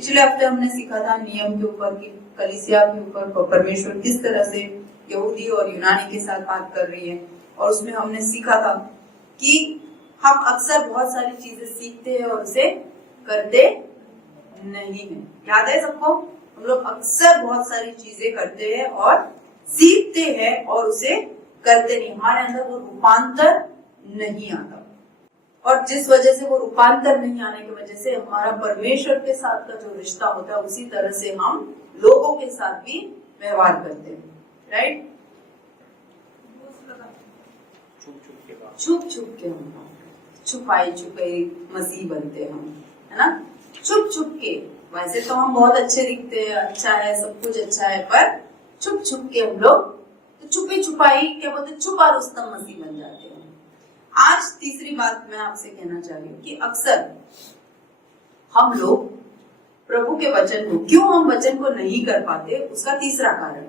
पिछले हफ्ते हमने सीखा था नियम के ऊपर कि कलीसिया के ऊपर परमेश्वर किस तरह से यहूदी और यूनानी के साथ बात कर रही है, और उसमें हमने सीखा था कि हम अक्सर बहुत सारी चीजें सीखते हैं और उसे करते नहीं है। याद है सबको? हम लोग अक्सर बहुत सारी चीजें करते हैं और सीखते हैं और उसे करते नहीं, हमारे अंदर वो रूपांतर नहीं आता, और जिस वजह से वो रूपांतर नहीं आने की वजह से हमारा परमेश्वर के साथ का जो रिश्ता होता है उसी तरह से हम लोगों के साथ भी व्यवहार करते हैं। राइट? छुप छुप के हम छुपाई छुपे मसीह बनते हैं हम, है ना? छुप छुप के। वैसे तो हम बहुत अच्छे दिखते हैं, अच्छा है, सब कुछ अच्छा है, पर छुप छुप के हम लोग तो छुपी छुपाई क्या बोलते, छुपा रुस्तम मसीह बन जाते हैं। आज तीसरी बात मैं आपसे कहना चाह रही हूँ कि अक्सर हम लोग प्रभु के वचन को, क्यों हम वचन को नहीं कर पाते, उसका तीसरा कारण,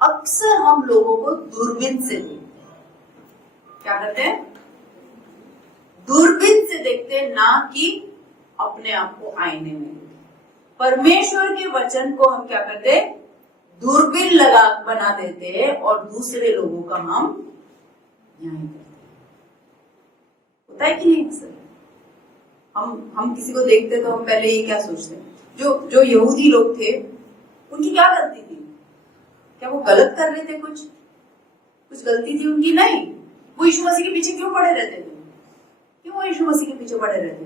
अक्सर हम लोगों को दूरबीन से देखते। क्या करते हैं? दूरबीन से देखते, ना कि अपने आप को आईने में। परमेश्वर के वचन को हम क्या करते, दूरबीन लगा बना देते हैं और दूसरे लोगों का हम न्याय करते। होता है कि नहीं? अक्सर हम किसी को देखते तो हम पहले ये क्या सोचते हैं, जो यहूदी लोग थे उनकी क्या गलती थी? क्या वो गलत कर रहे थे? कुछ गलती थी उनकी? नहीं। वो यीशु मसीह के पीछे क्यों पड़े रहते थे? क्यों वो यीशु मसीह के पीछे पड़े रहते थे?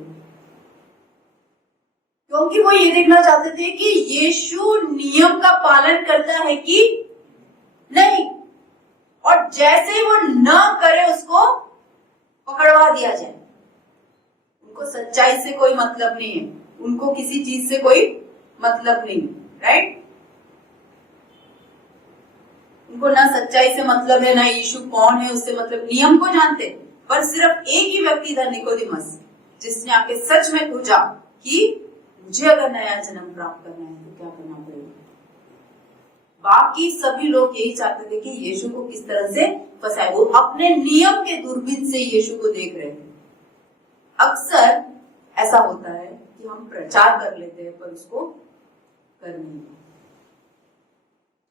क्योंकि वो ये देखना चाहते थे कि यीशु नियम का पालन करता है कि नहीं, और जैसे ही वो न करे उसको पकड़वा दिया जाए। उनको सच्चाई से कोई मतलब नहीं है, उनको किसी चीज से कोई मतलब नहीं। राइट? उनको ना सच्चाई से मतलब है, ना यीशु कौन है उससे मतलब। नियम को जानते, पर सिर्फ एक ही व्यक्ति था, निकोदेमस, जिसने आके सच में पूछा कि मुझे अगर नया जन्म प्राप्त करना है तो क्या करना पड़ेगा। बाकी सभी लोग यही चाहते थे कि यीशु को किस तरह से फंसाए। वो अपने नियम के दूरबीन से यीशु को देख रहे थे। अक्सर ऐसा होता है कि हम प्रचार कर लेते हैं पर उसको कर नहीं।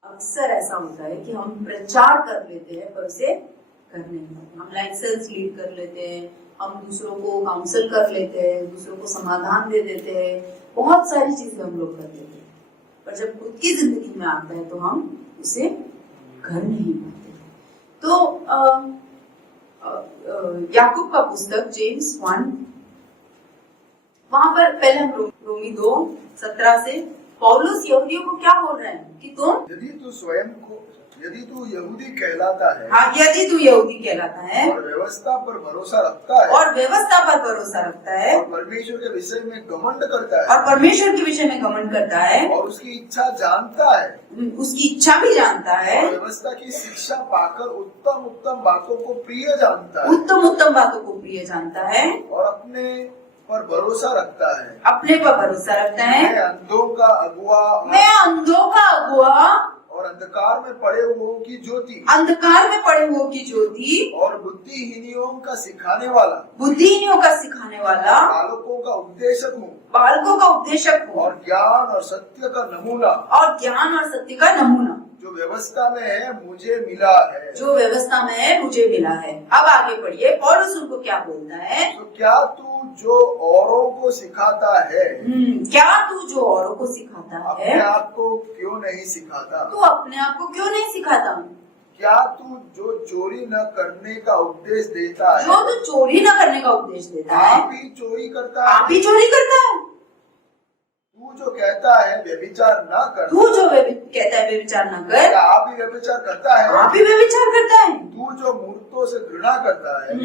अक्सर ऐसा होता है कि हम प्रचार कर लेते हैं पर उसे कर नहीं पाते। हम लाइफ सेल्स लीड कर लेते हैं, हम दूसरों को काउंसिल कर लेते हैं, दूसरों को समाधान दे देते हैं, बहुत सारी चीजें हम लोग कर देते हैं, पर जब खुद की जिंदगी में आता है तो हम उसे कर नहीं पाते। तो याकूब का पुस्तक जेम्स 1, वहां पर पहले हम रोमी 2:17 से पौलुस यहूदियों को क्या बोल रहे हैं कि तुम यदि तू यहूदी कहलाता है, हाँ, यदि तू यहूदी कहलाता है और व्यवस्था पर भरोसा रखता है, और व्यवस्था पर भरोसा रखता है, और परमेश्वर के विषय में घमंड करता है, और परमेश्वर के विषय में घमंड करता है, और उसकी इच्छा जानता है, उसकी इच्छा भी जानता है, और व्यवस्था की शिक्षा पाकर उत्तम उत्तम बातों को प्रिय जानता है, उत्तम उत्तम बातों को प्रिय जानता है, और अपने पर भरोसा रखता है, अपने पर भरोसा रखता है। मैं अंधों का अगुआ और अंधकार में पड़े हुओं की ज्योति, अंधकार में पड़े हुओं की ज्योति, और बुद्धिहीनियों का सिखाने वाला, बालकों का उपदेशक हूँ, और ज्ञान और सत्य का नमूना, जो व्यवस्था में है मुझे मिला है। अब आगे पढ़िए, पौलुस उनको क्या बोलता है? तो क्या तू जो औरों को सिखाता है, अपने आप को क्यों नहीं सिखाता? तू अपने आप को क्यों नहीं सिखाता? क्या तू जो चोरी न करने का उपदेश देता है, जो तू चोरी न करने का उपदेश देता है, आप ही चोरी करता आप ही चोरी करता है। तू जो कहता है व्यभिचार न कर, तू जो कहता है व्यभिचार न कर, क्या आप ही व्यभिचार करता है? आप ही व्यभिचार करता है। तू जो मूर्तों से घृणा करता है,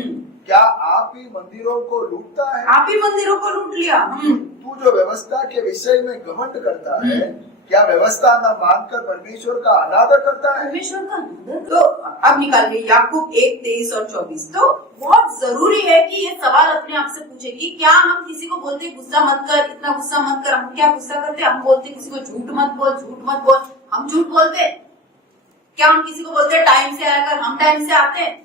क्या आप ही मंदिरों को लूटता है? आप ही मंदिरों को लूट लिया। तू जो व्यवस्था के विषय में घमंड करता है, क्या व्यवस्था न मानकर परमेश्वर का अनादर करता है? परमेश्वर का अनादर। तो अब निकालिए याकूब 1:23 और 24। तो बहुत जरूरी है कि ये सवाल अपने आप से पूछे कि क्या हम किसी को बोलते गुस्सा मत कर, इतना गुस्सा मत कर, हम क्या गुस्सा करते? हम बोलते किसी को झूठ मत बोल, हम झूठ बोलते? क्या हम किसी को बोलते टाइम से आया कर, हम टाइम से आते?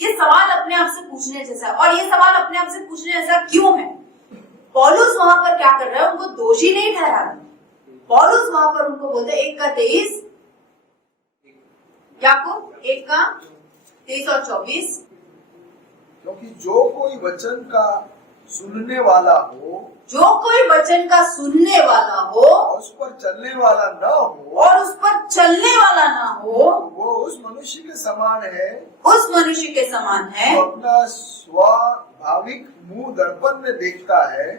ये सवाल अपने आप से पूछने जैसा है। और ये सवाल अपने आप से पूछने जैसा क्यों है? पौलुस वहां पर क्या कर रहा है, उनको दोषी नहीं ठहरा रहा। पौलुस वहां पर उनको बोलते 1:23, याकूब 1:23 और 24, क्योंकि जो कोई वचन का सुनने वाला हो, जो कोई वचन का सुनने वाला हो और उस पर चलने वाला न हो, और उस पर चलने वाला ना हो, वो उस मनुष्य के समान है, उस मनुष्य के समान है जो अपना स्वाभाविक मुंह दर्पण में देखता है,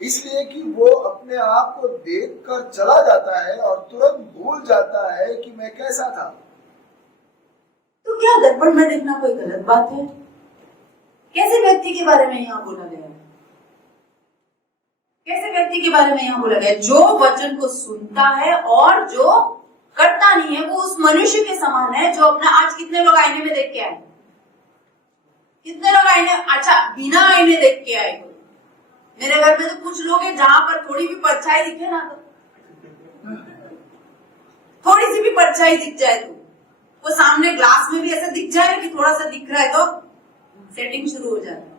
इसलिए कि वो अपने आप को देखकर चला जाता है और तुरंत भूल जाता है कि मैं कैसा था। तो क्या दर्पण में देखना कोई गलत बात है? कैसे व्यक्ति के बारे में यहाँ बोला गया है? कैसे व्यक्ति के बारे में यहाँ बोला गया? जो वचन को सुनता है और जो करता नहीं है, वो उस मनुष्य के समान है जो अपना, आज कितने लोग आईने में देख के आए? कितने लोग आईने, अच्छा बिना आईने देख के आए? मेरे घर में तो कुछ लोग हैं जहां पर थोड़ी भी परछाई दिखे ना, तो थोड़ी सी भी परछाई दिख जाए तो वो सामने ग्लास में भी ऐसा दिख जाए कि थोड़ा सा दिख रहा है तो सेटिंग शुरू हो जाती है।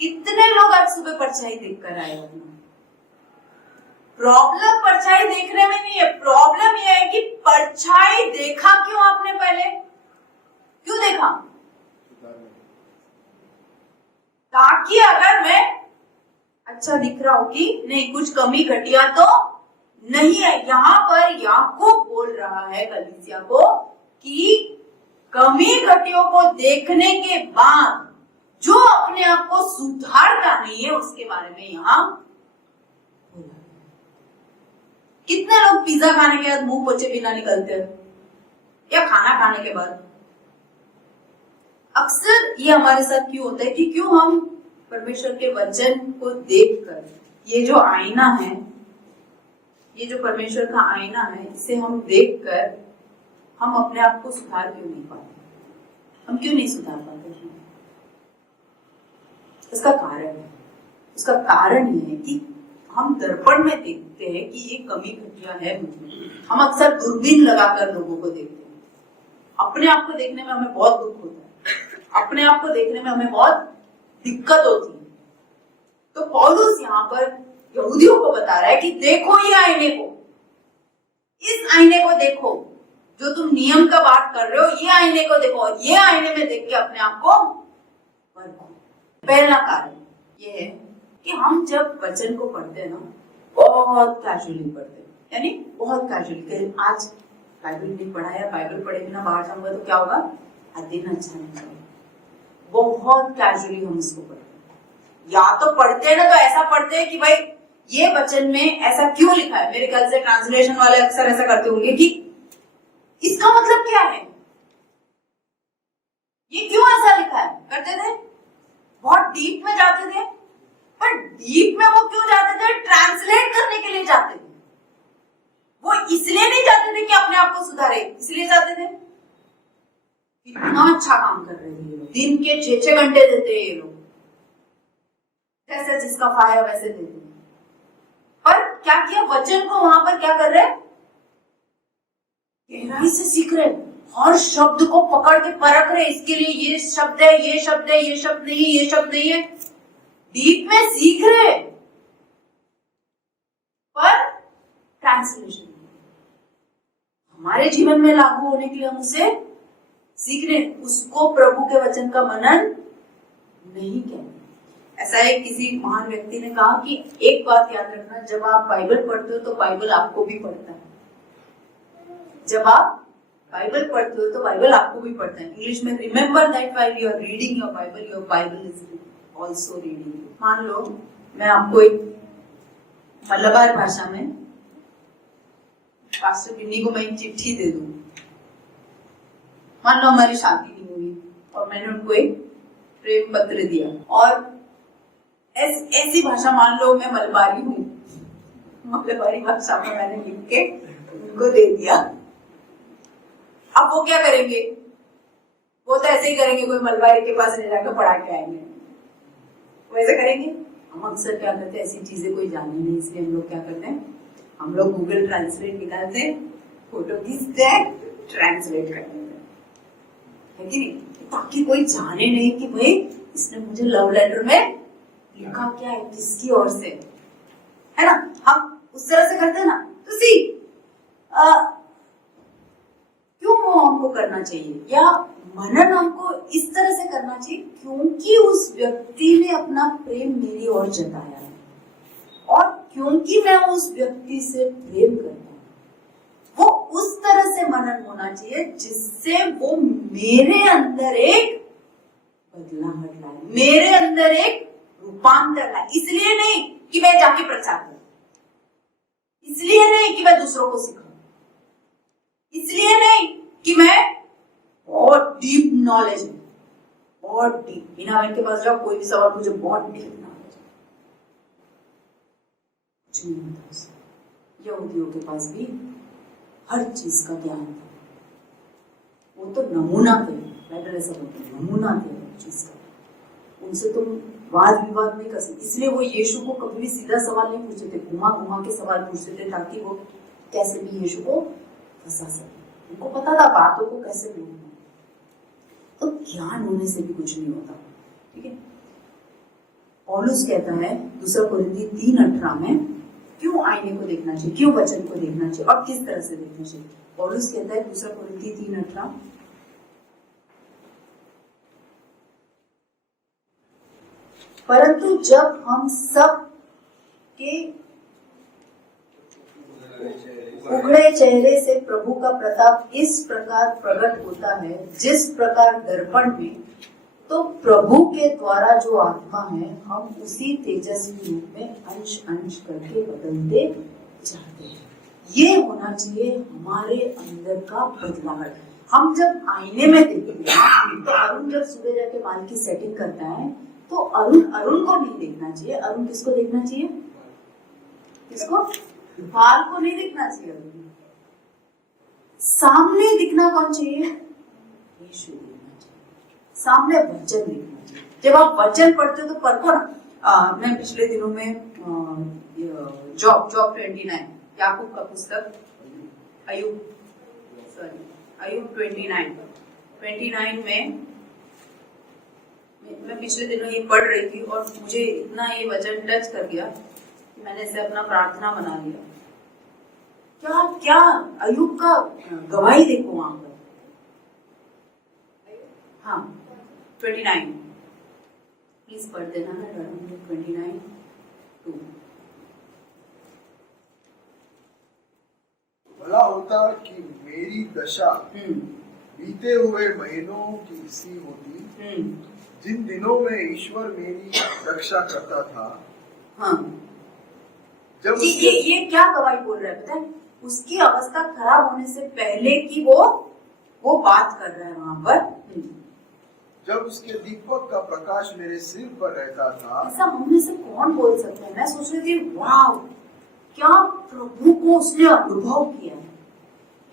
कितने लोग आज सुबह परछाई देखकर आए? प्रॉब्लम परछाई देखने में नहीं है, प्रॉब्लम यह है कि परछाई देखा क्यों आपने? पहले क्यों देखा? ताकि अगर मैं अच्छा दिख रहा हूं कि नहीं, कुछ कमी घटिया तो नहीं है। यहाँ पर याकूब बोल रहा है कलीसिया को कि कमी घटियों को देखने के बाद जो अपने आप को सुधारता नहीं है, उसके बारे में यहाँ कितने लोग पिज्जा खाने के बाद मुंह पोछे बिना निकलते हैं, या खाना खाने के बाद? अक्सर ये हमारे साथ क्यों होता है कि क्यों हम परमेश्वर के वचन को देखकर, ये जो आईना है, ये जो परमेश्वर का आईना है, इसे हम देखकर हम अपने आप को सुधार क्यों नहीं पाते? हम क्यों नहीं सुधार पाते? इसका कारण है, उसका कारण ये है कि हम दर्पण में देखते हैं कि ये कमी घटिया है मुझमें। हम अक्सर दूरबीन लगाकर लोगों को देखते हैं। अपने आप को देखने में हमें बहुत दुख होता है, अपने आप को देखने में हमें बहुत दिक्कत होती है। तो पौलुस यहाँ पर यहूदियों को बता रहा है कि देखो ये आईने को, इस आईने को देखो, जो तुम नियम का बात कर रहे हो, ये आईने को देखो, और ये आईने में देख के अपने आप को परखो। पहला कारण ये है कि हम जब वचन को पढ़ते हैं ना, बहुत कैजुअली पढ़ते हैं, यानी बहुत कैजुअली। आज बाइबल नहीं पढ़ा है, बाइबल पढ़े बिना बाहर जाऊंगा तो क्या होगा? आज दिन अच्छा नहीं होगा। बहुत कैजुअली हम इसको पढ़ते हैं। या तो पढ़ते हैं ना, तो ऐसा पढ़ते हैं कि भाई ये वचन में ऐसा क्यों लिखा है। मेरे ख्याल से ट्रांसलेशन वाले अक्सर ऐसा करते होंगे कि इसका मतलब क्या है, ये क्यों ऐसा लिखा है, करते थे। बहुत डीप में जाते थे, पर डीप में वो क्यों जाते थे? ट्रांसलेट करने के लिए जाते थे। वो इसलिए नहीं जाते थे कि अपने आप को सुधारे, इसलिए जाते थे कितना अच्छा काम कर रहे थे ये लोग, दिन के 6-6 घंटे देते ये लोग, जैसे जिसका फायर वैसे देते। पर क्या किया? वचन को वहां पर क्या कर रहे? गहराई से सीख रहे, हर शब्द को पकड़ के परख रहे, इसके लिए ये शब्द है, ये शब्द है, ये शब्द नहीं, ये शब्द नहीं है। डीप में सीख रहे, पर ट्रांसलेशन हमारे जीवन में लागू होने के लिए हम उसे सीख रहे, उसको प्रभु के वचन का मनन नहीं कहते। ऐसा है, किसी महान व्यक्ति ने कहा कि एक बात याद रखना, जब आप बाइबल पढ़ते हो तो बाइबल आपको भी पढ़ता है। जब आप बाइबल पढ़ते हो तो बाइबल आपको भी पढ़ता है। इंग्लिश में remember that while you are reading your Bible is also reading you. मान लो मैं आपको एक मलबार भाषा में पास्टर बिन्नी को मैं एक चिट्ठी दे दूं। मान लो हमारी शादी नहीं हुई और मैंने उनको एक प्रेम पत्र दिया, और ऐसी भाषा, मान लो मैं मलबारी हूँ, मलबारी भाषा में मैंने लिख के उनको दे दिया। अब वो क्या करेंगे? वो तो ऐसे ही करेंगे, कोई मलबारी के पास ले जाकर पढ़ा के आएंगे, वैसे करेंगे। हम अक्सर क्या करते हैं, ऐसी चीजें कोई जाने नहीं, इसलिए हम लोग क्या करते हैं, हम लोग गूगल ट्रांसलेट निकालते हैं, फोटो खींचते हैं, ट्रांसलेट कर देते हैं। है कि नहीं, ताकि कोई जाने नहीं कि भाई इसने मुझे लव लेटर में लिखा क्या है, किसकी ओर से, है ना। हम उस तरह से करते हैं ना। तो सी क्यों वो हमको करना चाहिए, या मनन हमको इस तरह से करना चाहिए क्योंकि उस व्यक्ति ने अपना प्रेम मेरी ओर जताया है, और क्योंकि मैं उस व्यक्ति से प्रेम करता हूँ, वो उस तरह से मनन होना चाहिए जिससे वो मेरे अंदर एक बदलाव लाए, मेरे अंदर एक रूपांतर लाए। इसलिए नहीं कि मैं जाके प्रचार करूं, इसलिए नहीं कि मैं दूसरों को सिखाऊं, इसलिए नहीं कि मैं बहुत डीप नॉलेज है, बहुत डीप, बिना बहन के पास जाओ कोई भी सवाल मुझे बहुत डीप नॉलेज है, कुछ नहीं होता उससे। यहूदियों के पास भी हर चीज का ज्ञान था, वो तो नमूना थे, बाइबल ऐसा बोलते हैं, नमूना थे हर चीज का, उनसे तुम वाद विवाद नहीं कर सकते। इसलिए वो यीशु को कभी भी सीधा सवाल नहीं पूछते थे, घुमा घुमा के सवाल पूछते थे ताकि वो कैसे भी यीशु को फंसा सके। उनको पता था बातों को कैसे बोलना। तो ज्ञान होने से भी कुछ नहीं होता, ठीक है। पौलुस कहता है दूसरा कोरिन्थी 3:18 में क्यों आईने को देखना चाहिए, क्यों वचन को देखना चाहिए और किस तरह से देखना चाहिए। पौलुस कहता है दूसरा कोरिन्थी 3:18, परंतु जब हम सब के उघड़े चेहरे से प्रभु का प्रताप इस प्रकार प्रकट होता है जिस प्रकार दर्पण में, तो प्रभु के द्वारा जो आत्मा है हम उसी तेजस्वी रूप में अंश अंश करके बदलते जाते हैं। ये होना चाहिए हमारे अंदर का बदलाव। हम जब आईने में देखते हैं, तो अरुण जब सुबह जाके बाल की सेटिंग करता है तो अरुण को नहीं देखना चाहिए। अरुण किसको देखना चाहिए, किसको, बाल को नहीं देखना चाहिए। सामने दिखना कौन चाहिए, यीशु दिखना चाहिए, सामने वचन दिखना चाहिए। जब आप वचन पढ़ते हो तो परखो ना। मैं पिछले दिनों में जॉब 29 याकूब का पुस्तक, अय्यूब 29 में मैं पिछले दिनों ये पढ़ रही थी और मुझे इतना ये वचन टच कर गया कि मैंने इसे अपना प्रार्थना बना लिया। क्या क्या अय्यूब का गवाही देखो वहां पर। हाँ 29 प्लीज पढ़ देना है, 29:2। भला होता कि मेरी दशा बीते हुए महीनों की सी होती, जिन दिनों में ईश्वर मेरी रक्षा करता था। हाँ जब ये क्या गवाही बोल रहा है पता है, उसकी अवस्था खराब होने से पहले की वो बात कर रहा है वहां पर। जब उसके दीपक का प्रकाश मेरे सिर पर रहता था। ऐसा हमने से कौन बोल सकता है। मैं सोच रही थी वाह, क्या प्रभु को उसने अनुभव किया है,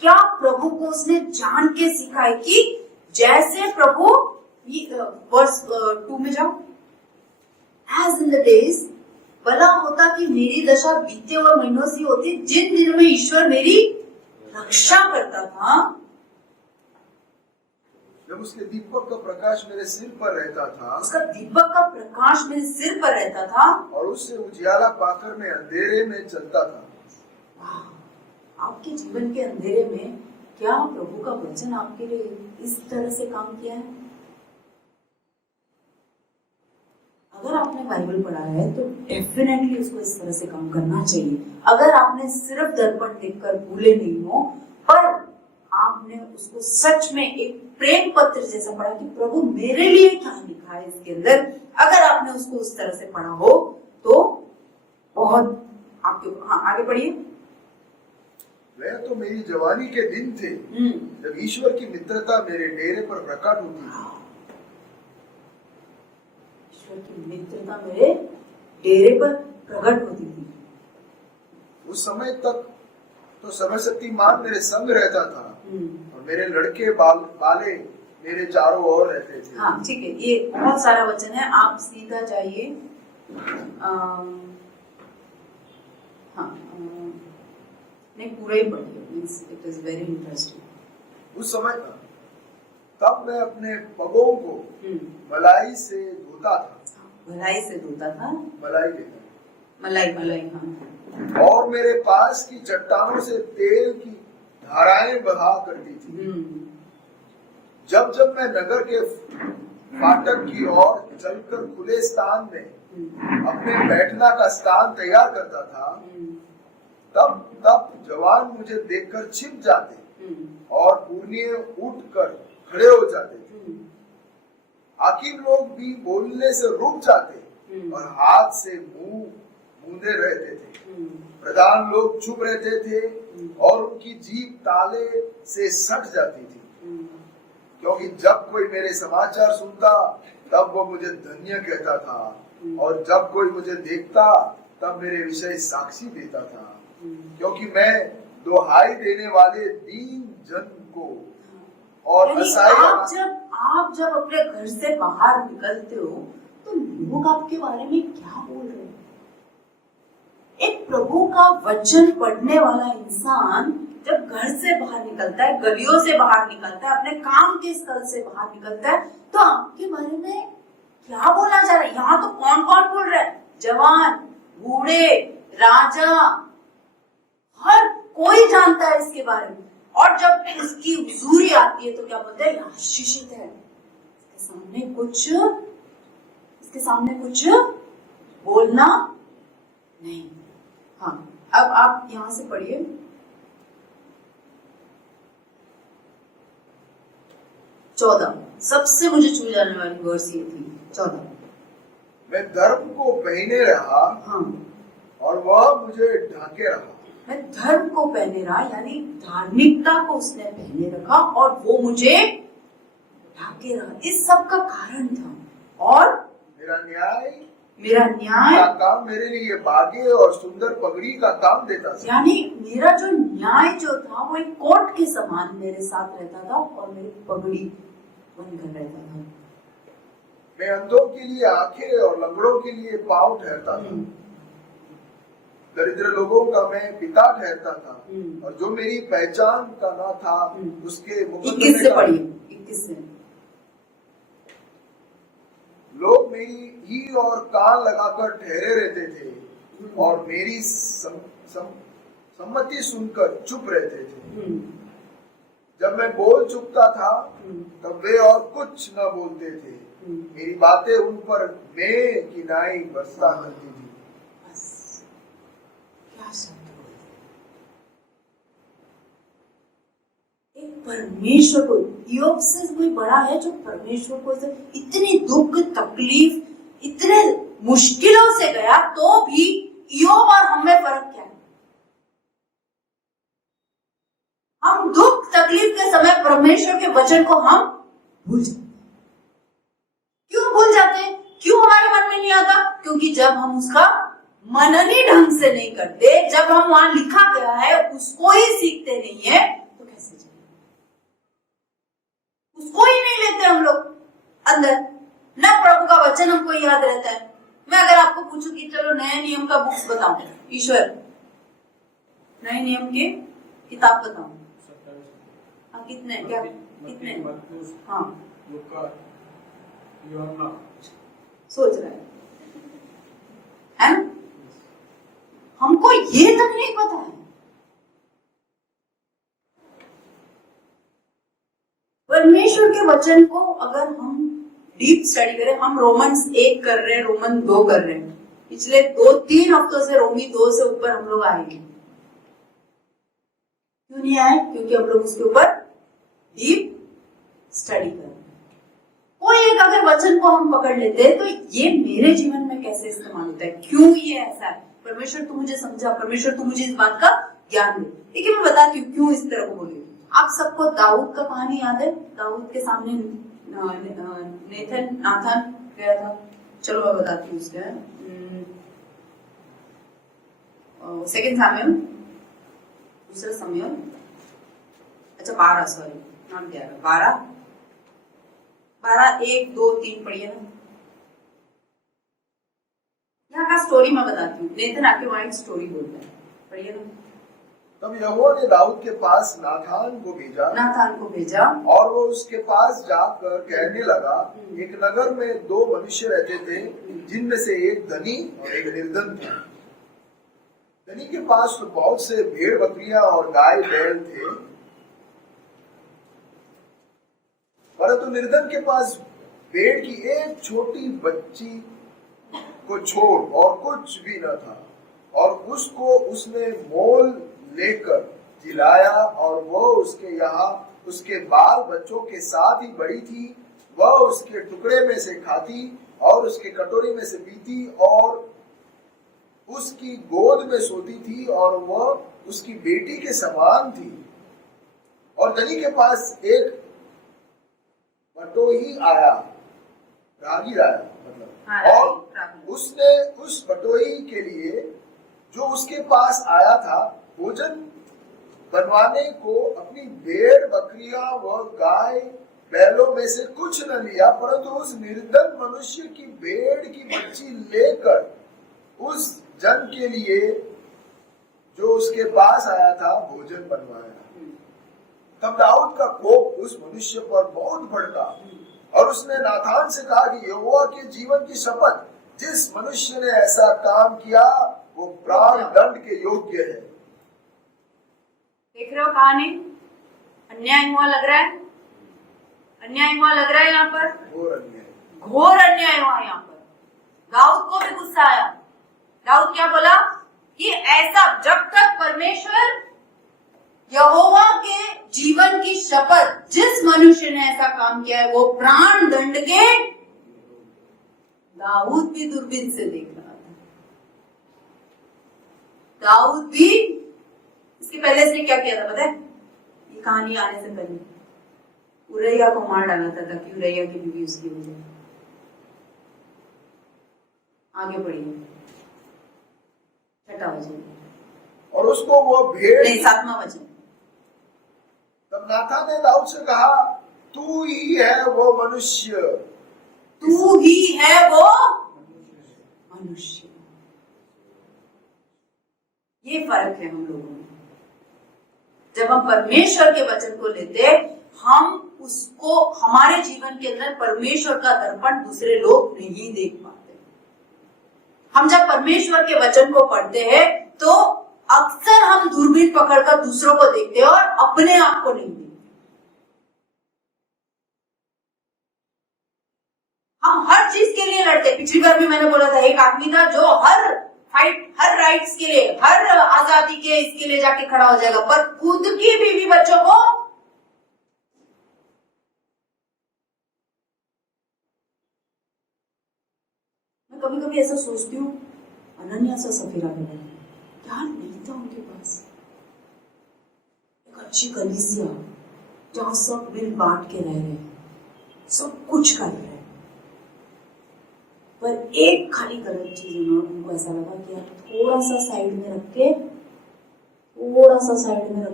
क्या प्रभु को उसने जान के सीखा है कि जैसे प्रभु, वर्स 2 में जाओ, एज इन द डेज, भला होता कि मेरी दशा बीते हुए महीनों सी होती जिन दिनों में ईश्वर मेरी रक्षा करता था। जब उसके दीपक का प्रकाश मेरे सिर पर रहता था, उसका दीपक का प्रकाश मेरे सिर पर रहता था, और उससे उजियाला पाकर मैं अंधेरे में चलता था। आपके जीवन के अंधेरे में क्या प्रभु का वचन आपके लिए इस तरह से काम किया है? अगर आपने बाइबल पढ़ा है तो डेफिनेटली उसको इस तरह से काम करना चाहिए। अगर आपने सिर्फ दर्पण देखकर भूले नहीं हो, पर आपने उसको सच में एक प्रेम पत्र जैसा पढ़ा कि प्रभु मेरे लिए क्या लिखा है इसके अंदर, अगर आपने उसको उस तरह से पढ़ा हो तो बहुत आपके। हाँ आगे पढ़िए। वह तो मेरी जवानी के दिन थे जब ईश्वर की मित्रता मेरे डेरे पर प्रकट होती थी। ईश्वर की मित्रता मेरे डेरे पर प्रकट होती थी। उस समय तक तो सर्वशक्तिमान मेरे संग रहता था और मेरे लड़के बाले मेरे चारों ओर रहते थे। हाँ ठीक है, ये बहुत सारा वचन है, आप सीधा जाइए। हाँ नहीं पूरा ही पढ़िए, means it is very interesting. उस समय तब मैं अपने पगों को मलाई से धोता था। मलाई से धोता था, मलाई लेकर मलाई मलाई, हाँ। और मेरे पास की चट्टानों से तेल की धाराएं बहा करती थी। जब जब मैं नगर के फाटक की ओर चलकर खुले स्थान में अपने बैठना का स्थान तैयार करता था, तब तब जवान मुझे देखकर छिप जाते और पुरनिये उठकर खड़े हो जाते थे। हाकिम लोग भी बोलने से रुक जाते और हाथ से मुंह मूंदे रहते थे। प्रधान लोग चुप रहते थे और उनकी जीभ ताले से सट जाती थी, क्योंकि जब कोई मेरे समाचार सुनता तब वो मुझे धन्य कहता था, और जब कोई मुझे देखता तब मेरे विषय साक्षी देता था, क्योंकि मैं दुहाई देने वाले दीन जन को और आप जब अपने घर से बाहर निकलते हो तो लोग आपके बारे में क्या बोल रहे हैं? एक प्रभु का वचन पढ़ने वाला इंसान जब घर से बाहर निकलता है, गलियों से बाहर निकलता है, अपने काम के स्थल से बाहर निकलता है, तो आपके बारे में क्या बोला जा रहा है? यहाँ तो कौन कौन बोल रहा है? जवान, बूढ़े, राजा, हर कोई जानता है इसके बारे में। और जब उसकी हुजूरी आती है तो क्या बोलते हैं? आशीषित है। इसके सामने कुछ बोलना नहीं। हाँ, अब आप यहां से पढ़िए। चौदह, सबसे मुझे छू जाने वाली वर्स ये थी 14। मैं धर्म को पहने रहा, हाँ, और वह मुझे ढाके रहा। मैं धर्म को पहने रहा, यानी धार्मिकता को उसने पहने रखा और वो मुझे ढाके रहा। इस सब का कारण था। और मेरा न्याय का काम मेरे लिए बागे और सुंदर पगड़ी का काम देता था। यानी मेरा जो न्याय जो था वो एक कोट के समान मेरे साथ रहता था और मेरी पगड़ी बनकर रहता था। मैं अंधों के लिए आंखें और लंगड़ों के लिए पांव ठहरता था। दरिद्र लोगों का मैं पिता ठहरता था, और जो मेरी पहचान का ना था उसके मुकदमे 21 से पढ़िए, 21 से। लोग मेरी हील और कान लगाकर ठहरे रहते थे और मेरी सम्मति सुनकर चुप रहते थे। जब मैं बोल चुकता था तब वे और कुछ न बोलते थे। मेरी बातें उन पर मैं की नाई बरसा करती थी। एक परमेश्वर को, ईयोब से कोई बड़ा है जो परमेश्वर को इतनी दुख तकलीफ इतने मुश्किलों से गया, तो भी ईयोब और हम में फर्क क्या है? हम दुख तकलीफ के समय परमेश्वर के वचन को हम भूल जाते। क्यों भूल जाते हैं? क्यों हमारे मन में नहीं आता? क्योंकि जब हम उसका मननी ढंग से नहीं करते, जब हम वहां लिखा गया है उसको ही सीखते नहीं है, तो कैसे चलेगा? उसको ही नहीं लेते हम लोग अंदर। न प्रभु का वचन हमको याद रहता है। मैं अगर आपको पूछूं कि चलो नए नियम का बुक्स बताओ, ईश्वर नए नियम के किताब बताओ, हाँ कितने, क्या कितने? हाँ, सोच रहा है ना? हमको ये तक नहीं पता है। परमेश्वर के वचन को अगर हम डीप स्टडी करें, हम रोमन्स 1 कर रहे हैं, रोमन 2 कर रहे हैं, पिछले 2-3 हफ्तों से रोमी 2 से ऊपर हम लोग आएंगे। क्यों नहीं आए? क्योंकि हम लोग उसके ऊपर डीप स्टडी कर रहे हैं। कोई एक अगर वचन को हम पकड़ लेते हैं तो ये मेरे जीवन में कैसे इस्तेमाल होता है, क्यों ये ऐसा है, परमेश्वर तू मुझे समझा, परमेश्वर तू मुझे इस बात का ज्ञान दे। देखिए मैं बताती हूँ क्यों इस तरह को बोली। आप सबको दाऊद का कहानी याद है? दाऊद के सामने नाथन गया था। चलो मैं बताती हूँ उसका। 2 सामुएल, दूसरा सामुएल, अच्छा 12, सॉरी नाम क्या है, 12 1, 2, 3 पढ़िए ना। यहाँ का स्टोरी मैं बताती हूँ। नेथन आके वहां एक स्टोरी बोलता है, पढ़िए ना। तब यहोवा ने दाऊद के पास नाथान को भेजा और वो उसके पास जाकर कहने लगा, एक नगर में दो मनुष्य रहते थे, जिनमें से एक धनी और एक निर्धन था। धनी के पास तो बहुत से भेड़ बकरियां और गाय बैल थे, परंतु निर्धन के पास भेड़ की एक छोटी बच्ची को छोड़ और कुछ भी न था, और उसको उसने मोल लेकर जिलाया, और वह उसके यहाँ उसके बाल बच्चों के साथ ही बड़ी थी। वह उसके टुकड़े में से खाती और उसके कटोरी में से पीती और उसकी गोद में सोती थी, और वह उसकी बेटी के समान थी। और धनी के पास एक बटोही आया, रागी आया मतलब, और उसने उस बटोही के लिए जो उसके पास आया था भोजन बनवाने को अपनी भेड़ बकरियां व गाय बैलों में से कुछ न लिया, परंतु उस निर्धन मनुष्य की भेड़ की बच्ची लेकर उस जन के लिए जो उसके पास आया था भोजन बनवाया। तब दाऊद का कोप उस मनुष्य पर बहुत भड़का, और उसने नाथान से कहा कि यहोवा के जीवन की शपथ, जिस मनुष्य ने ऐसा काम किया वो प्राण दंड के योग्य है। देख रहे हो कहानी, अन्याय हुआ लग रहा है, अन्याय हुआ लग रहा है यहाँ पर, घोर अन्याय हुआ यहाँ पर। दाऊद को भी गुस्सा आया। दाऊद क्या बोला कि ऐसा, जब तक परमेश्वर यहोवा के जीवन की शपथ, जिस मनुष्य ने ऐसा काम किया है वो प्राण दंड के। दाऊद भी दूरबीन से देख रहा था। दाऊद भी, इसके पहले इसने क्या किया था पता है? ये कहानी आने से पहले उरैया को मार डाला था ताकि उरैया की बीवी उसकी हो जाए। आगे बढ़िए, 6वां वचन। और उसको वो भेड़, नहीं 7वां वचन। तब नाथान ने दाऊद से कहा, तू ही है वो मनुष्य, तू ही है वो मनुष्य। ये फर्क है हम लोगों में। जब हम परमेश्वर के वचन को लेते, हम उसको, हमारे जीवन के अंदर परमेश्वर का दर्पण दूसरे लोग नहीं देख पाते। हम जब परमेश्वर के वचन को पढ़ते हैं तो अक्सर हम दूरबीन पकड़कर दूसरों को देखते हैं और अपने आप को नहीं देखते। हम हर चीज के लिए लड़ते। पिछली बार भी मैंने बोला था, एक आदमी था जो हर राइट्स के लिए, हर आजादी के इसके लिए जाके खड़ा हो जाएगा, पर खुद की बीवी बच्चों को मैं कभी कभी ऐसा सोचती हूँ, अनन्या सा सफीरा का क्या नहीं था उनके पास। एक अच्छी कलीसिया जहां सब मिल बांट के रह रहे, सब कुछ कर रहे, पर एक खाली गलत चीज उनको ऐसा लगा कि आप थोड़ा सा साइड में रख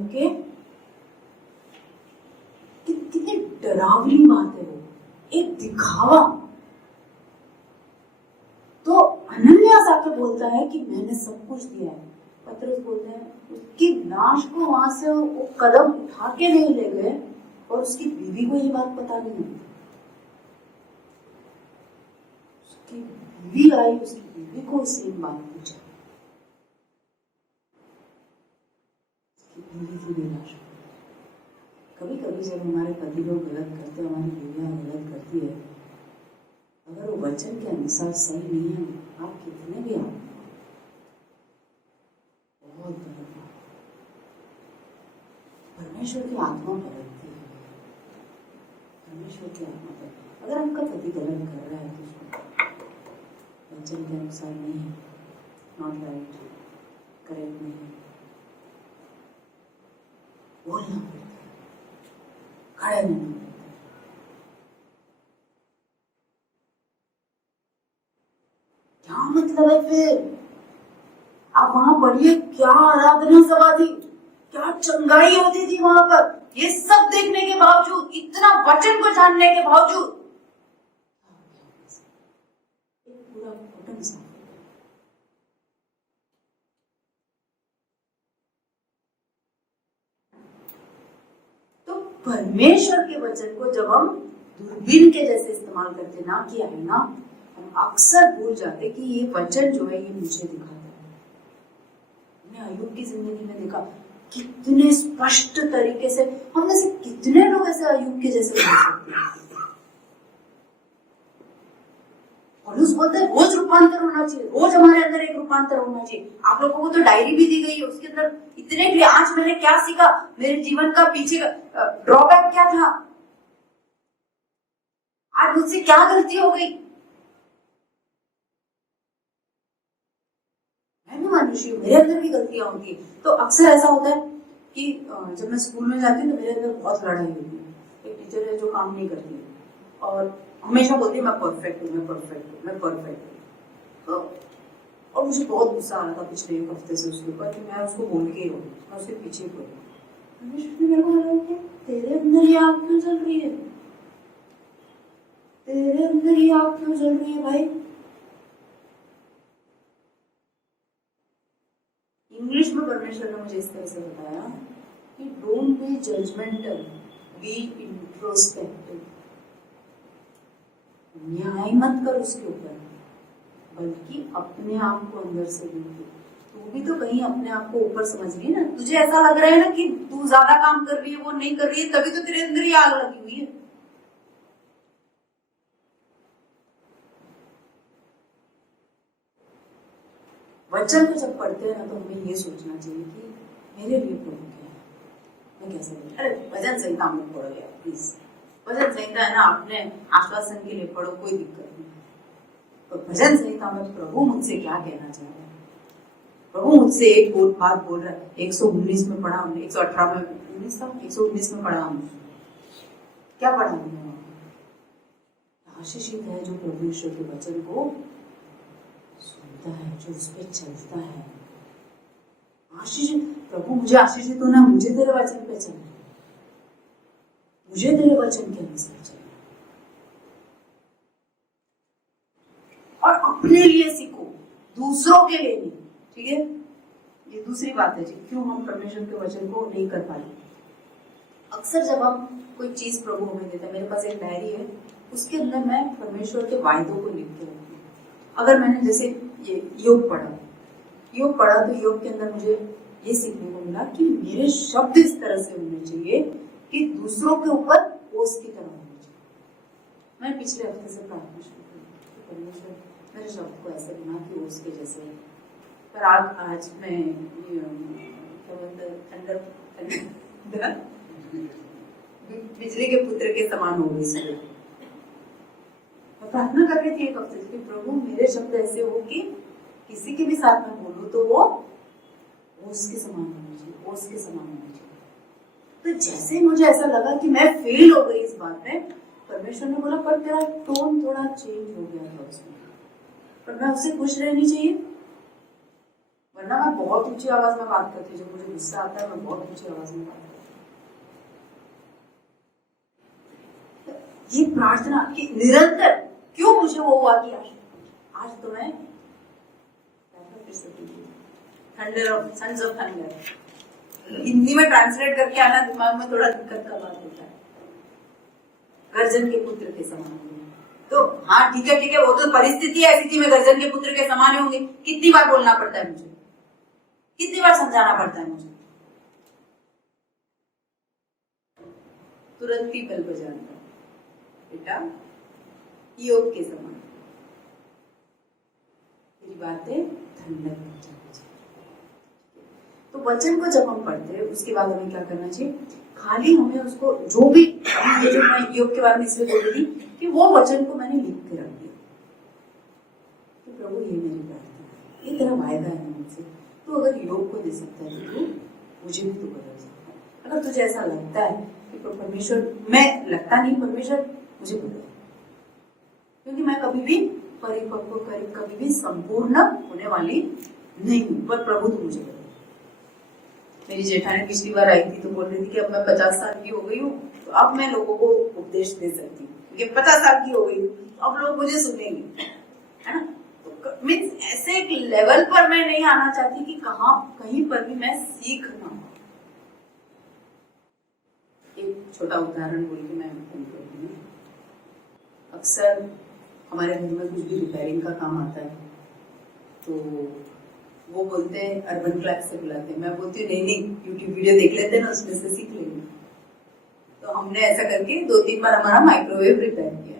के, कितनी डरावनी बात है वो, एक दिखावा। तो अनन्यास आके बोलता है कि मैंने सब कुछ दिया है। पतरस बोलते हैं उसकी लाश को वहां से वो कदम उठा के नहीं ले गए, और उसकी बीवी को ये बात पता नहीं है। उसकी बीवी आई, उसकी बीवी को सेम बात पूछा, उसकी बीवी की भी लाश। कभी कभी जब हमारे पति लोग गलत करते, हमारी बीवियां गलत करती है, अगर वो वचन के अनुसार सही नहीं है, आप कितने भी आप बहुत गलत है। परमेश्वर की आत्मा पलटती है, परमेश्वर की आत्मा पर। अगर आपका पति गलत कर रहा है तो उसको वचन के अनुसार नहीं है, नॉट राइट, करेक्ट नहीं है, बोलना पड़ता है, खड़े रहना पड़ता है। क्या मतलब है फिर? आप वहां पढ़िए, क्या आराधना सभा थी, क्या चंगाई होती थी वहां पर। ये सब देखने के बावजूद, इतना वचन को जानने के बावजूद, एक पूरा बटन साफ। परमेश्वर के वचन को जब हम दूरबीन के जैसे इस्तेमाल करते ना किया है ना, हम अक्सर भूल जाते कि ये वचन जो है ये मुझे दिखाता है। हमने अय्यूब की जिंदगी में देखा कितने स्पष्ट तरीके से, हम में से कितने लोग ऐसे अय्यूब के जैसे बन सकते हैं। पौलुस बोलते हैं रोज रूपांतर होना चाहिए, रोज हमारे अंदर एक रूपांतर होना चाहिए। आप लोगों को तो डायरी भी दी गई है, उसके अंदर इतने कि आज मैंने क्या सीखा, मेरे जीवन का पीछे का ड्रॉबैक क्या था, आज मुझसे क्या गलती हो गई। मैं भी मनुष्य हूँ, मेरे अंदर भी गलतियां होती है। तो अक्सर ऐसा होता है कि जब मैं स्कूल में जाती हूँ तो मेरे अंदर बहुत लड़ाई होती है। एक टीचर है जो काम नहीं करती है और हमेशा बोलती है मैं परफेक्ट हूँ, मैं परफेक्ट हूँ, मैं परफेक्ट हूँ। तो और मुझे बहुत गुस्सा आ रहा था पिछले एक हफ्ते से उसके ऊपर कि मैं उसको बोल के हूँ, मैं उसके पीछे पड़ी। मेरे को लगा कि तेरे अंदर ये आग क्यों जल रही है, तेरे अंदर ये आग क्यों जल रही है भाई। इंग्लिश में परमेश्वर ने मुझे इस तरह से बताया कि don't be judgmental, be introspective. न्याय मत कर उसके ऊपर, बल्कि अपने आप को अंदर से देख। तू भी तो कहीं अपने आप को ऊपर समझ रही है ना, तुझे ऐसा लग रहा है ना कि तू ज्यादा काम कर रही है, वो नहीं कर रही है, तभी तो तेरे अंदर ही आग लगी हुई है। वचन को जब पढ़ते हैं ना तो हमें ये सोचना चाहिए कि मेरे लिए प्रभु क्या है, मैं कैसे बोलूं। अरे भजन संहिता में पढ़ लिया प्लीज, भजन संहिता है ना, अपने आश्वासन के लिए पढ़ो, कोई दिक्कत नहीं। तो भजन संहिता में प्रभु मुझसे क्या कहना चाह रहा है, प्रभु मुझसे एक बात बोल रहा है। 119 में पढ़ा हमने, 118 में 119 में पढ़ा हमने, क्या पढ़ा हमने? आशीषित है जो प्रभु ईश्वर के वचन को सुनता है, जो उस पर चलता है। आशीषित, प्रभु मुझे आशीषित होना, मुझे तेरे वचन पे चलना, मुझे तेरे वचन के अनुसार चलना। और अपने लिए सीखो, दूसरों के लिए नहीं। ठीक है, ये दूसरी बात है जी, क्यों हम परमेश्वर के वचन को नहीं कर पा रहे। अक्सर जब हम कोई चीज प्रभु हमें देता है, मेरे पास एक डायरी है, उसके अंदर मैं परमेश्वर के वायदों को लिख के रखती हूँ। अगर मैंने जैसे ये योग पढ़ा तो योग के अंदर मुझे ये सीखने को मिला कि मेरे शब्द इस तरह से होने चाहिए कि दूसरों के ऊपर ओस की तरह होने चाहिए। मैं पिछले हफ्ते से प्रार्थना शुरू की, परमेश्वर मेरे शब्द को ऐसे बना कि ओस के जैसे। पर आज मैं क्या बोलते थंडर बिजली के पुत्र के समान हो गई। मैं प्रार्थना कर रही थी एक हफ्ते से, प्रभु मेरे शब्द ऐसे हो कि किसी के भी साथ में बोलूं तो वो ओस के समान होना चाहिए, ओस के समान होना चाहिए। तो जैसे मुझे ऐसा लगा कि मैं फेल हो गई इस बात में, परमेश्वर ने बोला पर तेरा टोन थोड़ा चेंज हो गया था उसमें, पर मैं उससे खुश रहनी चाहिए। वरना मैं बहुत ऊंची आवाज में बात करती हूँ, जब मुझे गुस्सा आता है मैं बहुत ऊंची आवाज में बात करती हूँ। ये प्रार्थना की निरंतर क्यों मुझे वो हुआ कि आज तो मैं thunder of sons of thunder Hindi में ट्रांसलेट करके आना दिमाग में थोड़ा दिक्कत का बात होता है। गर्जन के पुत्र के समान, तो हाँ ठीक है, वो तो परिस्थिति ऐसी थी, मैं गर्जन के पुत्र के समान होंगे। कितनी बार बोलना पड़ता है मुझे, कितनी बार समझाना पड़ता है मुझे, तुरंत ही बल बजाना बेटा, योग के समान मेरी बातें ठंडक हो जानी चाहिए। तो वचन को जब हम पढ़ते हैं उसके बाद हमें क्या करना चाहिए, खाली हमें उसको जो भी, ये जो मैं योग के बारे में इसलिए बोल रही थी कि वो वचन को मैंने लिख के रख दिया तो प्रभु ये मेरी प्रार्थना है, ये तेरा वायदा है मुझसे, तो अगर योग को दे सकता है तो मुझे भी तो बदल सकता है। अगर तुझे ऐसा लगता है कि परमेश्वर, मैं लगता नहीं, परमेश्वर मुझे बदल, क्योंकि मैं कभी भी परिपक्व, कभी भी संपूर्ण होने वाली नहीं हूँ, पर प्रभु तो मुझे बदल। मेरी जेठानी पिछली बार आई थी तो बोल रही थी कि अब मैं 50 साल की हो गई हूँ, तो अब मैं लोगों को उपदेश दे सकती हूँ, क्योंकि 50 साल की हो गई हूँ, अब लोग मुझे सुनेंगे, है ना। तो मीन्स ऐसे एक लेवल पर मैं नहीं आना चाहती कि कहीं पर भी मैं सीख ना, एक छोटा उदाहरण बोल के मैं बंद करूंगी। अक्सर हमारे घर में कुछ भी रिपेयरिंग का काम आता है तो वो बोलते हैं अर्बन क्लास से बुलाते हैं। मैं बोलती हूँ नहीं यूट्यूब वीडियो देख लेते हैं ना, उसमें से सीख लेंगे। तो हमने ऐसा करके 2-3 बार हमारा माइक्रोवेव रिपेयर किया।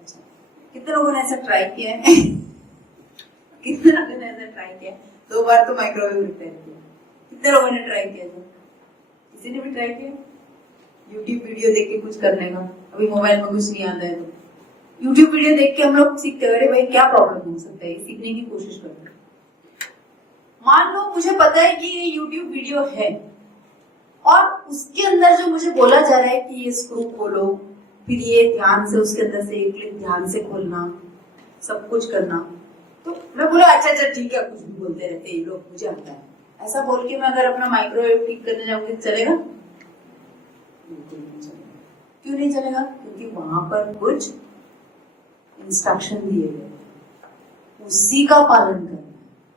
अच्छा, कितने लोगों ने ऐसा ट्राई किया है? कितने लोगों ने ऐसा ट्राई किया? 2 बार तो माइक्रोवेव रिपेयर किया। कितने लोगों ने ट्राई किया? किसी ने भी ट्राई किया यूट्यूब वीडियो देख के कुछ करने का? अभी मोबाइल में कुछ नहीं आता है तो यूट्यूब वीडियो देख के हम लोग सीखते हैं। अरे भाई क्या प्रॉब्लम हो सकता है, सीखने की कोशिश करते हैं। मान लो मुझे पता है कि ये यूट्यूब वीडियो है और उसके अंदर जो मुझे बोला जा रहा है कि ये स्क्रू खोलो, फिर ये ध्यान से उसके अंदर से एक क्लिप ध्यान से खोलना, सब कुछ करना। तो मैं बोला अच्छा ठीक है, कुछ भी बोलते रहते हैं ये लोग, मुझे आता है। ऐसा बोल के मैं अगर अपना माइक्रोवेव ठीक करने जाऊंगी चलेगा? बिल्कुल नहीं चलेगा। क्यों नहीं चलेगा? क्योंकि वहां पर कुछ इंस्ट्रक्शन दिए गए, उसी का पालन करना है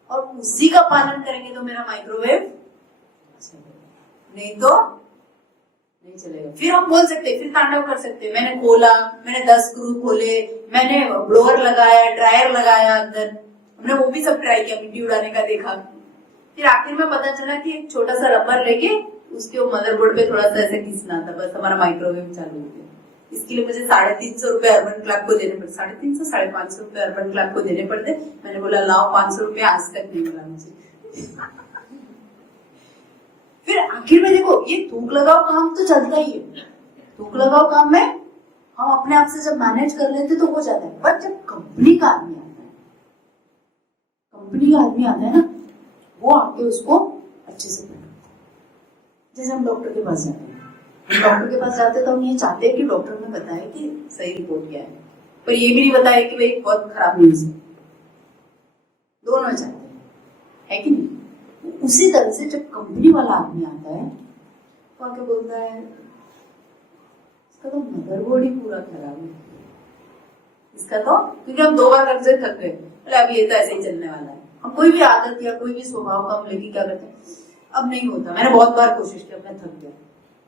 और उसी का पालन करेंगे तो मेरा माइक्रोवेव नहीं तो नहीं चलेगा। फिर हम बोल सकते, फिर तांडव कर सकते, मैंने खोला, मैंने 10 स्क्रू खोले, मैंने ब्लोअर लगाया, ड्रायर लगाया अंदर, हमने वो भी सब ट्राई किया, मिट्टी उड़ाने का देखा। फिर आखिर में पता चला कि एक छोटा सा रबर लेके उसके मदरबोर्ड पे थोड़ा सा ऐसे घिसना था, बस हमारा माइक्रोवेव चालू हो गया। इसके लिए मुझे 350 रुपए अर्बन क्लॉक को देने पड़ते, 350 550 रुपए अर्बन क्लॉक को देने पड़ते। मैंने बोला लाओ 500 रुपए, आज तक नहीं मिला मुझे। फिर आखिर में देखो ये थूक लगाओ काम तो चलता ही है, थूक लगाओ काम में हम अपने आप से जब मैनेज कर लेते तो हो जाता है। बट जब कंपनी का आदमी आता है, कंपनी का आदमी आता है ना, वो आके उसको अच्छे से पढ़ाता है। जैसे हम डॉक्टर के पास जाते हैं, हम डॉक्टर के पास जाते तो हम ये चाहते हैं कि डॉक्टर ने बताया कि सही रिपोर्ट क्या है, पर ये भी नहीं बताया कि भाई बहुत खराब न्यूज है। दोनों चाहते है कि नहीं? उसी तरह से जब कंपनी वाला आदमी आता है तो आके बोलता है इसका तो मदरबोर्ड ही पूरा खराब है, इसका तो, क्योंकि हम 2 बार करने से थक गए, अरे अब ये तो ऐसे ही चलने वाला है। हम कोई भी आदत या कोई भी स्वभाव का हम लेके क्या करते हैं, अब नहीं होता, मैंने बहुत बार कोशिश की, अब मैं थक गया।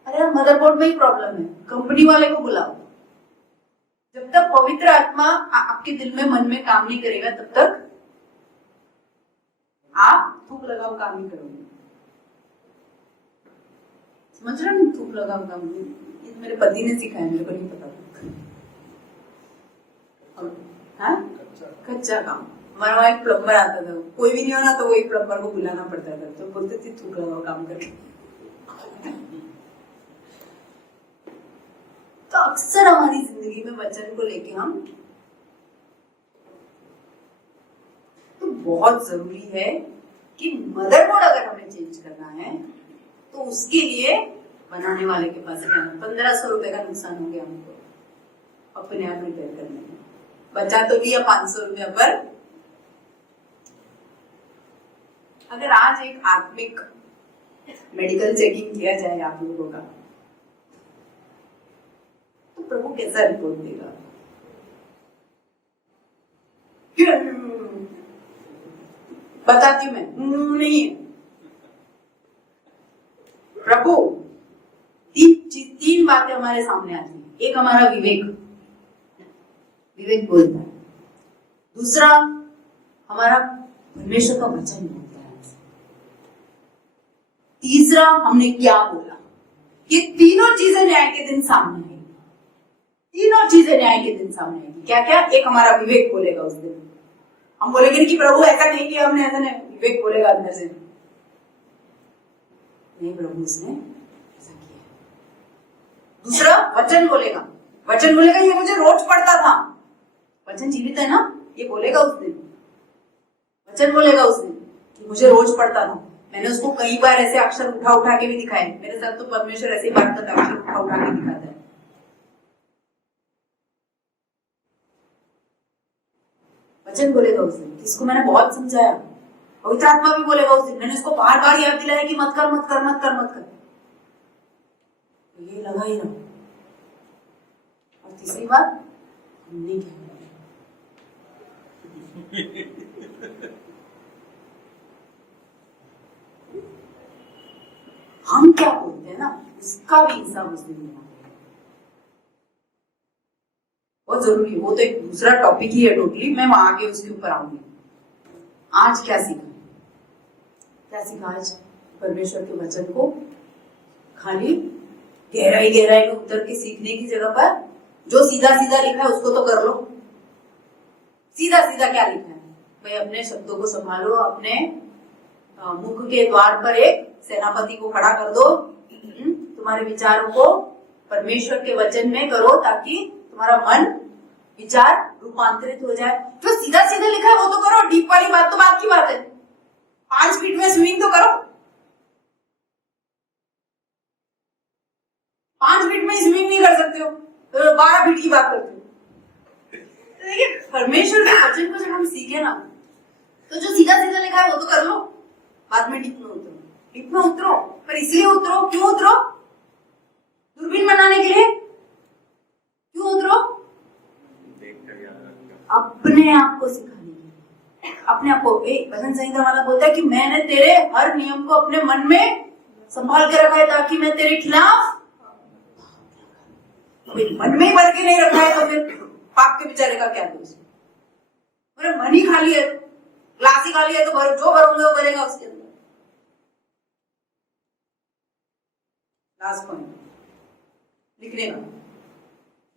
अरे यार मदरबोर्ड में ही प्रॉब्लम है, कंपनी वाले को बुलाओ। जब तक पवित्र आत्मा आपके दिल में मन में काम नहीं करेगा तब तक आप थूक लगाओ काम नहीं करोगे। समझ रहे हैं? थूक लगाओ काम, ये मेरे पति ने सिखाया, मेरे को नहीं पता था। हाँ, कच्चा काम। हमारा वहां एक प्लम्बर आता था, कोई भी नहीं होना तो वो एक प्लम्बर को बुलाना पड़ता था, तो बोलते थे थूक लगाओ काम करके। तो अक्सर हमारी जिंदगी में वचन को लेके हम, तो बहुत जरूरी है कि मदरबोर्ड अगर हमें चेंज करना है तो उसके लिए बनाने वाले के पास जाना। 1500 रुपए का नुकसान हो गया हमको अपने आप रिपेयर करने में, बचा तो लिया 500 रुपया। पर अगर आज एक आत्मिक मेडिकल चेकिंग किया जाए आप लोगों का, तो प्रभु कैसा रिपोर्ट देगा? बताती हूं मैं, नहीं प्रभु 3 बातें हमारे सामने आती हैं। एक हमारा विवेक बोलता है, दूसरा हमारा परमेश्वर का वचन बोलता है, तीसरा हमने क्या बोला। ये तीनों चीजें न्याय के दिन सामने आएगी, तीनों चीजें न्याय के दिन सामने आएगी। क्या क्या? एक हमारा विवेक बोलेगा उस दिन, हम बोलेंगे कि प्रभु ऐसा नहीं किया हमने, ऐसा नहीं। विवेक बोलेगा अंदर से, नहीं प्रभु उसने ऐसा किया। दूसरा वचन बोलेगा, वचन बोलेगा ये मुझे रोज पढ़ता था, वचन जीवित है ना, ये बोलेगा उस दिन, वचन बोलेगा उस दिन कि मुझे रोज पढ़ता था। मैंने उसको कई बार ऐसे अक्षर उठा के भी दिखाए, मेरे साथ तो परमेश्वर ऐसे ही बात करता है, अक्षर उठा के दिखाता है। वचन बोलेगा उस दिन, इसको मैंने बहुत समझाया। पवित्र आत्मा भी बोलेगा उस दिन, मैंने उसको बार बार याद दिलाया कि मत कर मत कर मत कर मत कर, तो ये लगा ही रहा। और तीसरी बात, हमने क्या हम क्या बोलते हैं ना, उसका भी हिसाब उस दिन देना पड़ेगा। बहुत जरूरी है, वो तो एक दूसरा टॉपिक ही है टोटली, मैं वहां आगे उसके ऊपर आऊंगी। आज क्या सीखा, क्या सीखा आज? परमेश्वर के वचन को खाली गहराई में उतर के सीखने की जगह पर जो सीधा सीधा लिखा है उसको तो कर लो। सीधा सीधा क्या लिखा है भाई? अपने शब्दों को संभालो, अपने मुख के द्वार पर एक सेनापति को खड़ा कर दो, तुम्हारे विचारों को परमेश्वर के वचन में करो ताकि तुम्हारा मन विचार रूपांतरित हो जाए। जो सीधा सीधा लिखा है वो तो करो, डीप वाली बात तो बात की बात है। 5 फीट में स्विमिंग तो करो, 5 फीट में स्विमिंग नहीं कर सकते हो तो 12 फीट की बात करते हो। देखिए परमेश्वर के वचन को जब हम सीखे ना, तो जो सीधा सीधा लिखा है वो तो कर लो, बाद में डीप में उतरो। डीप में उतरो, पर इसलिए उतरो, क्यों उतरो? दूरबीन बनाने के लिए क्यों उतरो? अपने आप को सिखाने के लिए, अपने आप को। भजन संहिता वाला बोलता है कि मैंने तेरे हर नियम को अपने मन में संभाल के रखा है ताकि मैं तेरे खिलाफ, मन में ही भर के नहीं रखा है तो फिर पाप के बेचारे का क्या दोष? मेरा मन ही खाली है, ग्लास ही खाली है, तो जो भरूंगा वो भरेगा उसके अंदर। लास्ट पॉइंट लिखने का,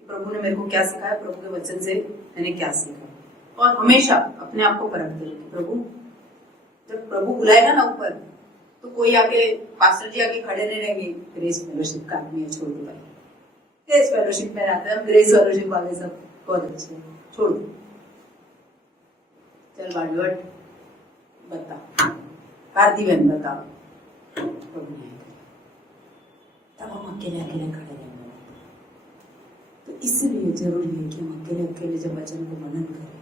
प्रभु ने मेरे को क्या सिखाया, प्रभु के वचन से मैंने क्या सीखा। और हमेशा अपने आप को परखते रहिए। प्रभु जब प्रभु बुलाएगा ना ऊपर, तो कोई आके, पास्टर जी आके खड़े नहीं रहेंगे, ग्रेस फेलोशिप का आदमी है, छोड़ दो भाई, ग्रेस फेलोशिप में रहते हैं, ग्रेस फेलोशिप वाले सब बहुत अच्छे, छोड़ दो, चल बाडवट बता, भारती बहन बता, प्रभु नहीं, तब हम अकेले अकेले खड़े रहेंगे। तो इसलिए जरूरी है कि हम अकेले अकेले जब वचन को मनन करें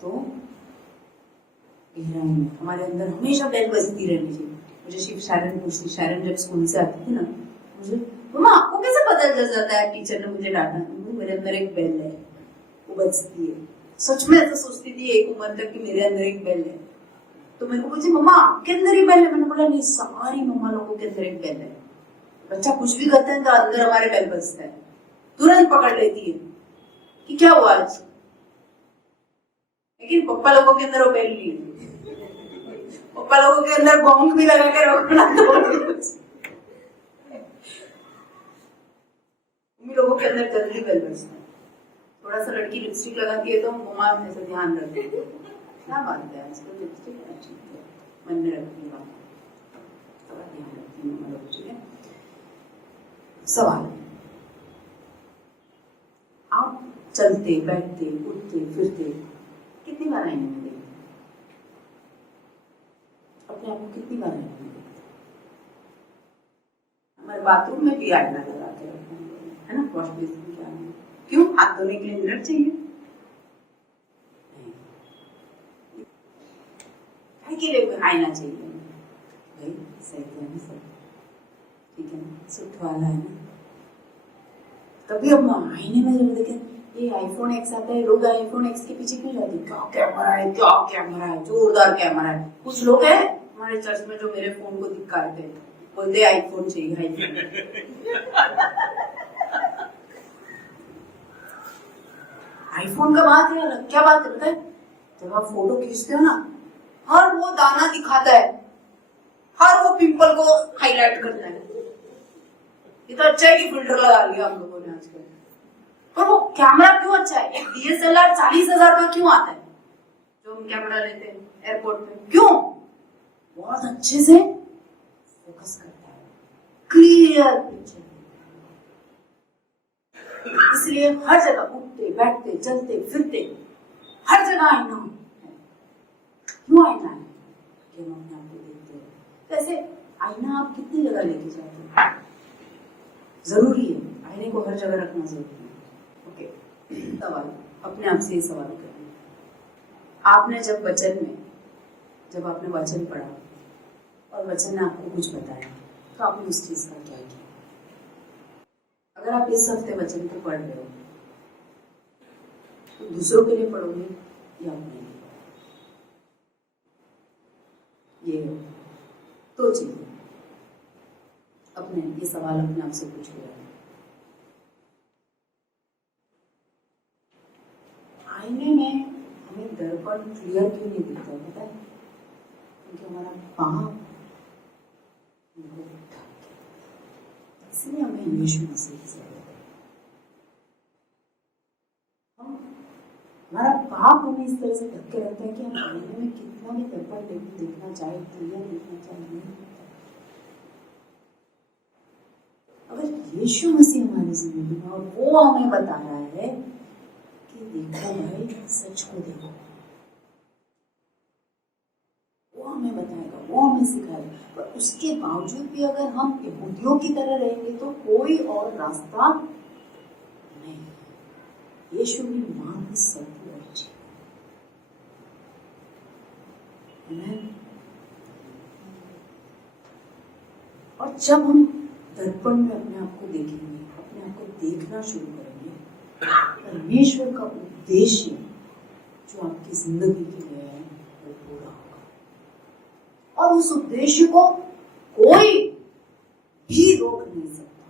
तो गहराई में हमारे अंदर हमेशा बेल बजती रहनी चाहिए। मुझे शिव शारन पूछती, शारन जब स्कूल से आती थी ना, मुझे मम्मा आपको कैसे पता चल जाता है, टीचर ने मुझे डांटा, मेरे अंदर एक बेल है वो बजती है। सच में ऐसा सोचती थी एक उम्र तक कि मेरे अंदर एक बेल है। तो मेरे को पूछी मम्मा आपके अंदर ही बेल है? मैंने बोला नहीं, सारी मम्मा लोगों के अंदर एक बेल है। बच्चा कुछ भी करता है तो अंदर हमारे बेल बजता है, तुरंत पकड़ लेती है कि क्या हुआ आज। लेकिन पप्पा लोगों के अंदर वो बेल नहीं है। पप्पा लोगों के अंदर बॉन्ग भी लगा के रखना, मम्मी लोगों के अंदर जल्दी बेल बजता है। थोड़ा सा लड़की लिपस्टिक लगाती है तो मम्मा ऐसा ध्यान रखती है, क्या बात है आजकल लिपस्टिक मन में रखती है, थोड़ा ध्यान रखती है मम्मा लोग। ठीक है, सवाल, आप चलते बैठते उठते फिरते कितनी बार आईने में देखते? अपने आप को कितनी बार आईने में देखते? हमारे बाथरूम में भी आईना लगा के रखना है ना, वॉश बेसिन के आगे। क्यों? हाथ धोने के लिए मिरर चाहिए। के लिए आईना चाहिए भाई, सही है ना सब, ठीक है ना, सुट वाला है ना। कभी हम आईने में जब देखें ये आईफोन एक्स आता है, लोग आईफोन एक्स के पीछे क्यों जाते? क्या कैमरा है, क्या कैमरा है, जोरदार कैमरा है। कुछ लोग हैं हमारे चर्च में जो मेरे फोन को दिखाते हैं, बोलते आईफोन चाहिए, आईफोन। आईफोन का बात है अलग, क्या बात है पता है? जब आप फोटो खींचते हो ना, हर वो दाना दिखाता है, हर वो पिंपल को हाईलाइट करता है। ये तो अच्छा है कि फिल्टर लगा लिया हम लोगों ने आजकल। पर वो कैमरा क्यों अच्छा है? एक DSLR 40,000 का क्यों आता है जो हम कैमरा लेते हैं एयरपोर्ट पे? क्यों? बहुत अच्छे से फोकस करता है, क्लियर पिक्चर। इसलिए हर जगह उठते बैठते चलते फिरते हर जगह आईना है। क्यों आईना है? कि हम अपने आप को देखते हैं। वैसे आईना आप कितनी जगह लेके जाते हैं? जरूरी है, आईने को हर जगह रखना जरूरी है। ओके, सवाल अपने आप से ही सवाल करें, आपने जब आपने वचन पढ़ा और वचन ने आपको कुछ बताया तो आपने उस चीज का क्या किया? अगर आप इस हफ्ते वचन को पढ़ रहे हो तो दूसरों के लिए पढ़ोगे या अपने लिए? ये तो चीजें आपने ये सवाल अपने आप से पूछ लिया? आईने में हमें दर्पण क्लियर क्यों नहीं दिखता पता है? क्योंकि हमारा पाप इसलिए हमें यीशु मसीह की जरूरत है। हमारा पाप हमें इस तरह से ढक के रखता है कि हम आईने में कितना भी दर्पण देखना चाहे, क्लियर देखना चाहे, नहीं दिखता। अगर यीशु मसीह हमारी जिंदगी में, और वो हमें बता रहा है कि देखो भाई, सच को देखो, वो हमें बताएगा, वो हमें सिखाएगा। पर उसके बावजूद भी अगर हम यहूदियों की तरह रहेंगे तो कोई और रास्ता नहीं। यीशु ने मार्ग सत्य और जीवन, और जब हम दर्पण में अपने आप को देखेंगे, अपने आप को देखना शुरू करेंगे, परमेश्वर का उद्देश्य जो आपकी जिंदगी के लिए है वो पूरा होगा। और उस उद्देश्य को कोई भी रोक नहीं सकता।